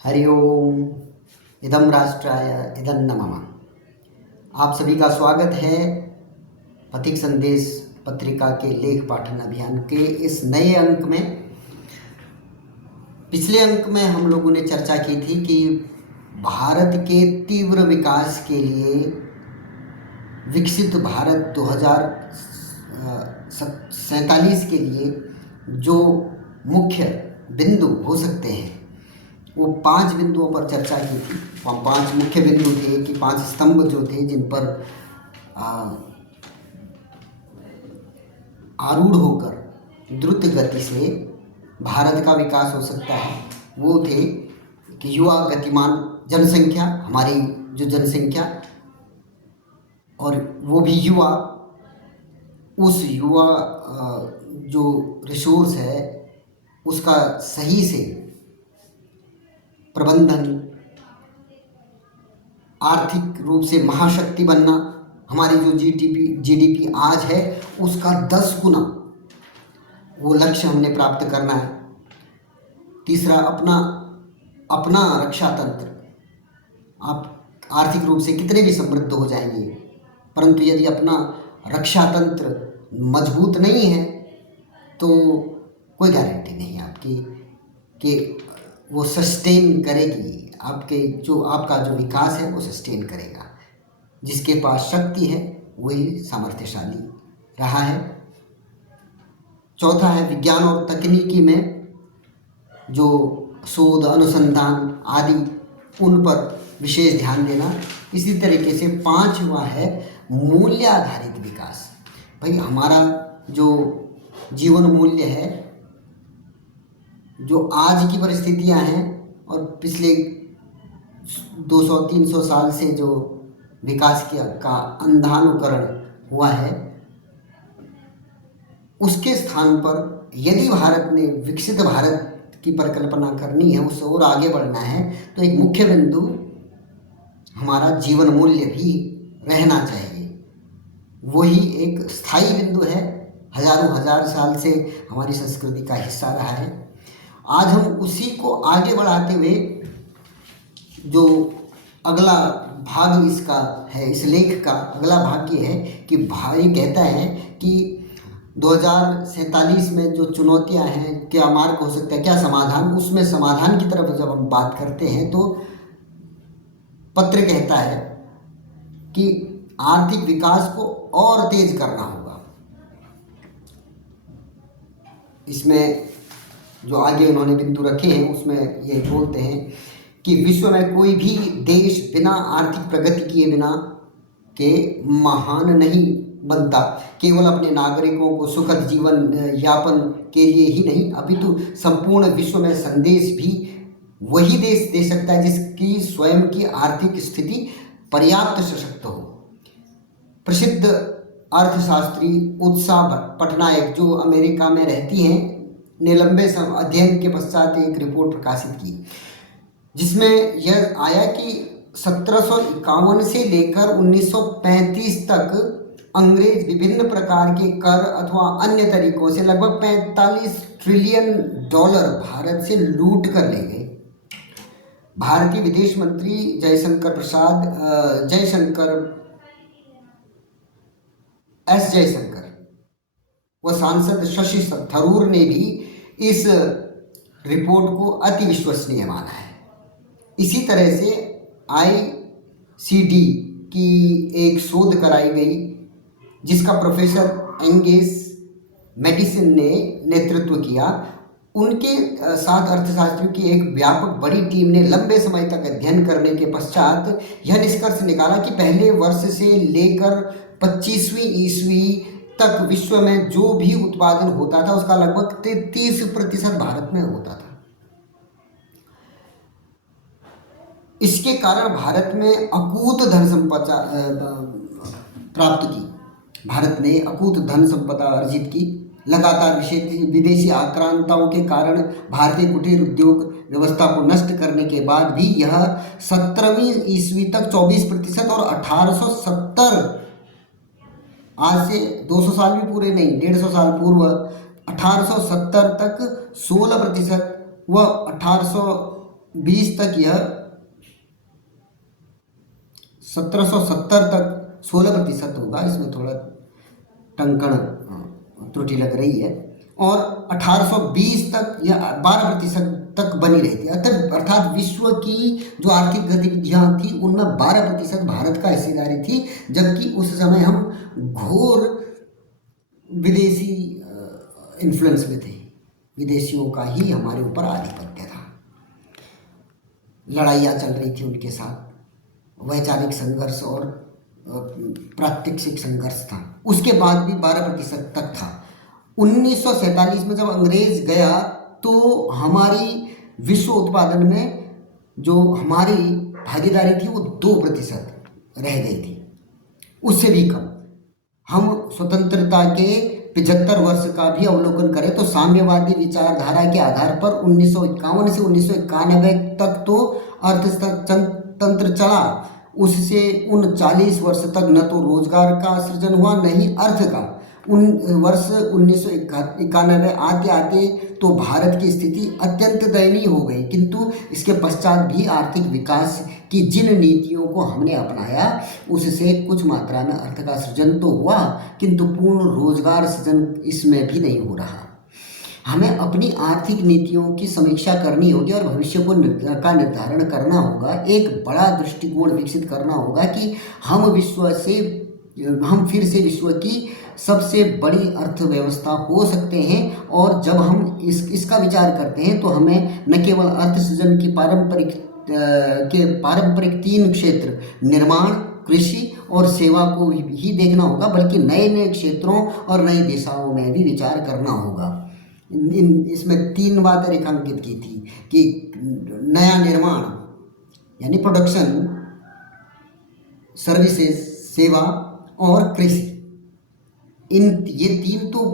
हरि ओम। इदं राष्ट्राय इदं नमः। आप सभी का स्वागत है पथिक संदेश पत्रिका के लेख पाठन अभियान के इस नए अंक में। पिछले अंक में हम लोगों ने चर्चा की थी कि भारत के तीव्र विकास के लिए विकसित भारत 2047 के लिए जो मुख्य बिंदु हो सकते हैं वो 5 बिंदुओं पर चर्चा की थी। 5 मुख्य बिंदु थे कि 5 स्तंभ जो थे जिन पर आरूढ़ होकर द्रुत गति से भारत का विकास हो सकता है। वो थे कि युवा गतिमान जनसंख्या, हमारी जो जनसंख्या, और वो भी युवा, उस युवा जो रिसोर्स है उसका सही से प्रबंधन, आर्थिक रूप से महाशक्ति बनना, हमारी जो जीडीपी आज है उसका 10 गुना वो लक्ष्य हमने प्राप्त करना है। तीसरा, अपना रक्षा तंत्र। आप आर्थिक रूप से कितने भी समृद्ध हो जाएंगे, परंतु यदि अपना रक्षा तंत्र मजबूत नहीं है तो कोई गारंटी नहीं है आपकी कि वो सस्टेन करेगी, आपका जो विकास है वो सस्टेन करेगा। जिसके पास शक्ति है वही सामर्थ्यशाली रहा है। चौथा है विज्ञान और तकनीकी में जो शोध, अनुसंधान आदि, उन पर विशेष ध्यान देना। इसी तरीके से 5वां है मूल्य आधारित विकास। भाई, हमारा जो जीवन मूल्य है, जो आज की परिस्थितियां हैं और पिछले 200-300 साल से जो विकास का अंधानुकरण हुआ है, उसके स्थान पर यदि भारत ने विकसित भारत की परिकल्पना करनी है, उससे और आगे बढ़ना है, तो एक मुख्य बिंदु हमारा जीवन मूल्य भी रहना चाहिए। वही एक स्थायी बिंदु है, हजार साल से हमारी संस्कृति का हिस्सा रहा है। आज हम उसी को आगे बढ़ाते हुए जो अगला भाग इसका है, इस लेख का अगला भाग ये है कि भाई कहता है कि 2047 में जो चुनौतियां हैं, क्या मार्ग हो सकता है, क्या समाधान, उसमें समाधान की तरफ जब हम बात करते हैं तो पत्र कहता है कि आर्थिक विकास को और तेज करना होगा। इसमें जो आगे उन्होंने बिंदु रखे हैं उसमें ये बोलते हैं कि विश्व में कोई भी देश बिना आर्थिक प्रगति किए बिना के महान नहीं बनता। केवल अपने नागरिकों को सुखद जीवन यापन के लिए ही नहीं, अपितु संपूर्ण विश्व में संदेश भी वही देश दे सकता है जिसकी स्वयं की आर्थिक स्थिति पर्याप्त सशक्त हो। प्रसिद्ध अर्थशास्त्री उत्साह पटनायक, जो अमेरिका में रहती हैं, ने लंबे अध्ययन के पश्चात एक रिपोर्ट प्रकाशित की जिसमें यह आया कि 1751 से लेकर 1935 तक अंग्रेज विभिन्न प्रकार के कर अथवा अन्य तरीकों से लगभग $45 ट्रिलियन भारत से लूट कर ले गए। भारतीय विदेश मंत्री जयशंकर व सांसद शशि थरूर ने भी इस रिपोर्ट को अति विश्वसनीय माना है। इसी तरह से ICD की एक शोध कराई गई जिसका प्रोफेसर एंगेस मेडिसिन ने नेतृत्व किया। उनके साथ अर्थशास्त्रियों की एक व्यापक बड़ी टीम ने लंबे समय तक अध्ययन करने के पश्चात यह निष्कर्ष निकाला कि पहले वर्ष से लेकर 25वीं ईस्वी तक विश्व में जो भी उत्पादन होता था उसका लगभग 33% भारत में होता था। इसके कारण भारत में अकूत धन संपदा प्राप्त की। भारत ने अकूत धन संपदा अर्जित की। लगातार विदेशी आक्रांताओं के कारण भारतीय कुटीर उद्योग व्यवस्था को नष्ट करने के बाद भी यह 17वीं ईस्वी तक 24% और 1870, आज से 200 साल भी पूरे नहीं, 150 साल पूर्व 1870 तक 16% व 1800 1920 तक यह 1770 तक 16% होगा, इसमें थोड़ा टंकण त्रुटि लग रही है, और 1820 तक यह 12% तक बनी रही थी। अर्थात विश्व की जो आर्थिक गतिविधियां थी उनमें 12% भारत का हिस्सेदारी थी, जबकि उस समय हम घोर विदेशी इन्फ्लुएंस में थे, विदेशियों का ही हमारे ऊपर आधिपत्य था। लड़ाइयाँ चल रही थी उनके साथ, वैचारिक संघर्ष और प्रात्यक्षिक संघर्ष था। उसके बाद भी 12% तक था। 1947 में जब अंग्रेज गया तो हमारी विश्व उत्पादन में जो हमारी भागीदारी थी वो 2% रह गई थी, उससे भी कम। हम स्वतंत्रता के 75 वर्ष का भी अवलोकन करें तो साम्यवादी विचारधारा के आधार पर 1951 से 1991 तक तो अर्थतंत्र चला। उससे उन 40 वर्ष तक न तो रोजगार का सृजन हुआ न ही अर्थ का। उन वर्ष 1991 आते आते तो भारत की स्थिति अत्यंत दयनीय हो गई, किंतु इसके पश्चात भी आर्थिक विकास की जिन नीतियों को हमने अपनाया उससे कुछ मात्रा में अर्थ का सृजन तो हुआ, किंतु पूर्ण रोजगार सृजन इसमें भी नहीं हो रहा। हमें अपनी आर्थिक नीतियों की समीक्षा करनी होगी और भविष्य को का निर्धारण करना होगा। एक बड़ा दृष्टिकोण विकसित करना होगा कि हम फिर से विश्व की सबसे बड़ी अर्थव्यवस्था हो सकते हैं। और जब हम इसका विचार करते हैं तो हमें न केवल अर्थ सृजन की पारंपरिक 3 क्षेत्र निर्माण, कृषि और सेवा को ही देखना होगा, बल्कि नए नए क्षेत्रों और नई दिशाओं में भी विचार करना होगा। इसमें 3 बातें रेखांकित की थी कि नया निर्माण यानी प्रोडक्शन, सर्विसेज सेवा और कृषि। ये 3 तो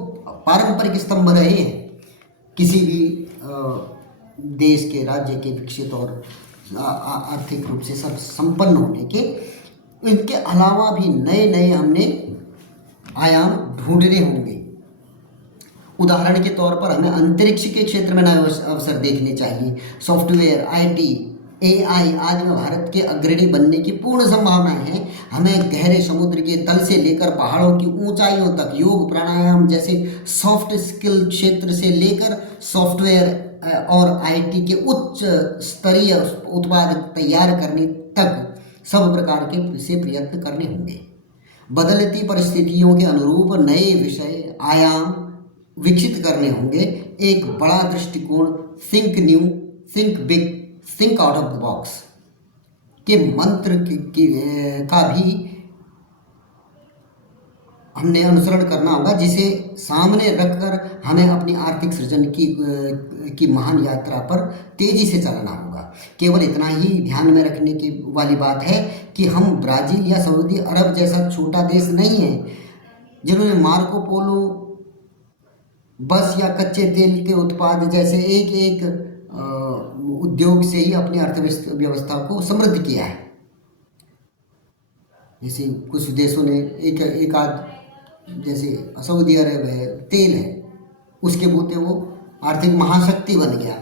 पारंपरिक स्तंभ रहे हैं किसी भी देश के, राज्य के विकसित और आर्थिक रूप से सब संपन्न होने के। इनके अलावा भी नए नए हमने आयाम ढूंढने होंगे। उदाहरण के तौर पर हमें अंतरिक्ष के क्षेत्र में नए अवसर देखने चाहिए। सॉफ्टवेयर, IT, AI आदि में भारत के अग्रणी बनने की पूर्ण संभावनाएं हैं। हमें गहरे समुद्र के तल से लेकर पहाड़ों की ऊंचाइयों तक योग, प्राणायाम जैसे सॉफ्ट स्किल क्षेत्र से लेकर सॉफ्टवेयर और IT के उच्च स्तरीय उत्पाद तैयार करने तक सब प्रकार के से प्रयत्न करने होंगे। बदलती परिस्थितियों के अनुरूप नए विषय आयाम विकसित करने होंगे। एक बड़ा दृष्टिकोण, think new, think big, think out of the box के मंत्र का भी हमने अनुसरण करना होगा, जिसे सामने रखकर हमें अपनी आर्थिक सृजन की महान यात्रा पर तेजी से चलना होगा। केवल इतना ही ध्यान में रखने की वाली बात है कि हम ब्राज़ील या सऊदी अरब जैसा छोटा देश नहीं है जिन्होंने मार्को पोलो बस या कच्चे तेल के उत्पाद जैसे एक एक उद्योग से ही अपनी अर्थव्यवस्था को समृद्ध किया है। जैसे कुछ देशों ने एक आध, जैसे सऊदी अरब है, तेल है, उसके बूते वो आर्थिक महाशक्ति बन गया।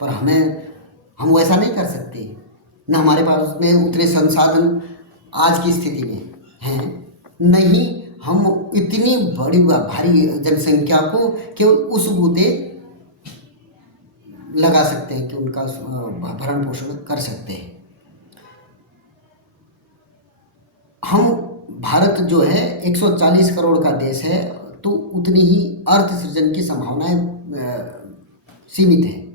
पर हम वैसा नहीं कर सकते, न हमारे पास उतने संसाधन आज की स्थिति में हैं, नहीं हम इतनी बड़ी भारी जनसंख्या को केवल उस बूते लगा सकते हैं कि उनका भरण पोषण कर सकते हैं। हम भारत जो है 140 करोड़ का देश है, तो उतनी ही अर्थ सृजन की संभावनाएं सीमित है।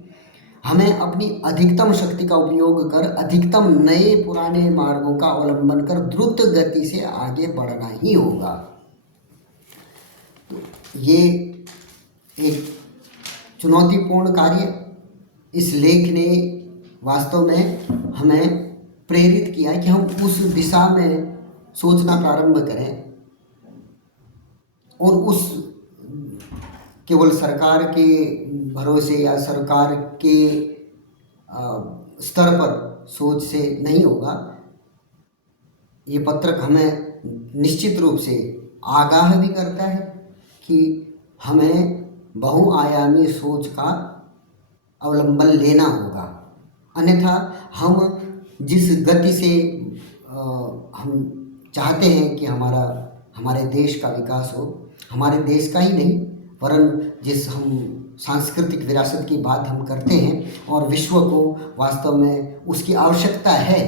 हमें अपनी अधिकतम शक्ति का उपयोग कर अधिकतम नए पुराने मार्गों का अवलंबन कर द्रुत गति से आगे बढ़ना ही होगा। तो ये एक चुनौतीपूर्ण कार्य इस लेख ने वास्तव में हमें प्रेरित किया कि हम उस दिशा में सोचना प्रारंभ करें और उस केवल सरकार के भरोसे या सरकार के स्तर पर सोच से नहीं होगा। ये पत्रक हमें निश्चित रूप से आगाह भी करता है कि हमें बहुआयामी सोच का अवलंबन लेना होगा अन्यथा हम जिस गति से हम चाहते हैं कि हमारे देश का विकास हो, हमारे देश का ही नहीं वरन जिस हम सांस्कृतिक विरासत की बात हम करते हैं और विश्व को वास्तव में उसकी आवश्यकता है,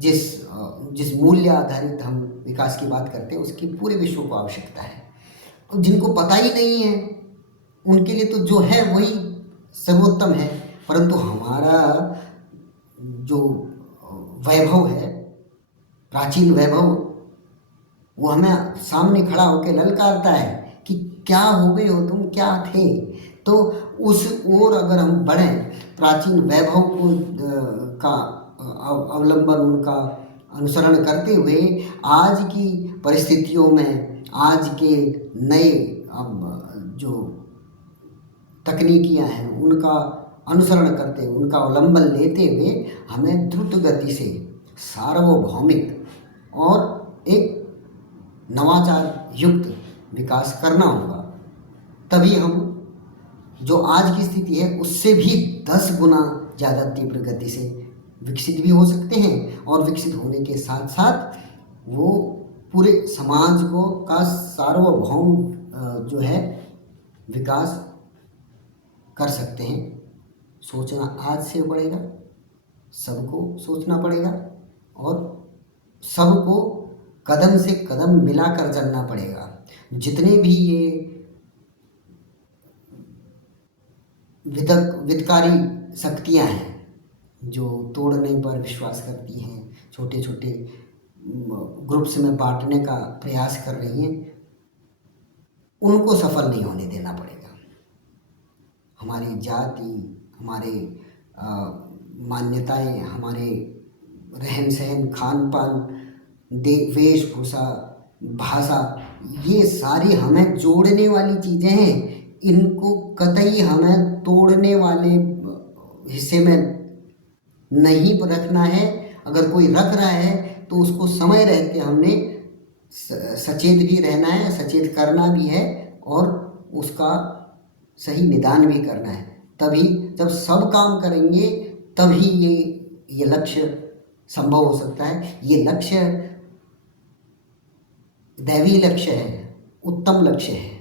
जिस मूल्य आधारित हम विकास की बात करते हैं उसकी पूरे विश्व को आवश्यकता है। और जिनको पता ही नहीं है उनके लिए तो जो है वही सर्वोत्तम है, परंतु हमारा जो वैभव है, प्राचीन वैभव, वो हमें सामने खड़ा होकर ललकारता है कि क्या हो गए हो तुम, क्या थे। तो उस ओर अगर हम बढ़ें, प्राचीन वैभव को का अवलंबन, उनका अनुसरण करते हुए आज की परिस्थितियों में, आज के नए अब जो तकनीकियां हैं उनका अनुसरण करते हुए, उनका अवलंबन लेते हुए हमें द्रुत गति से सार्वभौमिक और एक नवाचार युक्त विकास करना होगा। तभी हम जो आज की स्थिति है उससे भी 10 गुना ज़्यादा तीव्र गति से विकसित भी हो सकते हैं, और विकसित होने के साथ साथ वो पूरे समाज को का सार्वभौम जो है विकास कर सकते हैं। सोचना आज से पड़ेगा, सबको सोचना पड़ेगा और सबको कदम से कदम मिलाकर चलना पड़ेगा। जितने भी ये वित्तकारी शक्तियां हैं जो तोड़ने पर विश्वास करती हैं, छोटे छोटे ग्रुप्स में बांटने का प्रयास कर रही हैं, उनको सफल नहीं होने देना पड़ेगा। हमारी जाति, हमारे मान्यताएं, हमारे रहन सहन, खान पान, वेशभूषा, भाषा, ये सारी हमें जोड़ने वाली चीज़ें हैं। इनको कतई हमें तोड़ने वाले हिस्से में नहीं रखना है। अगर कोई रख रहा है तो उसको समय रहते हमने सचेत भी रहना है, सचेत करना भी है और उसका सही निदान भी करना है। तभी जब सब काम करेंगे तभी ये लक्ष्य संभव हो सकता है। ये लक्ष्य दैवीय लक्ष्य है, उत्तम लक्ष्य है।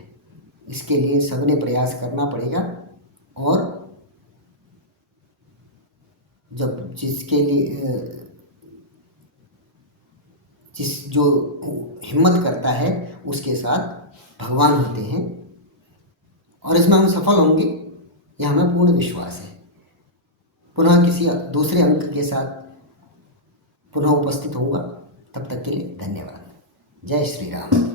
इसके लिए सबने प्रयास करना पड़ेगा और जब जिसके लिए जो हिम्मत करता है उसके साथ भगवान होते हैं और इसमें हम सफल होंगे, यह हमें पूर्ण विश्वास है। पुनः किसी दूसरे अंक के साथ पुनः उपस्थित होऊंगा। तब तक के लिए धन्यवाद। जय श्री राम।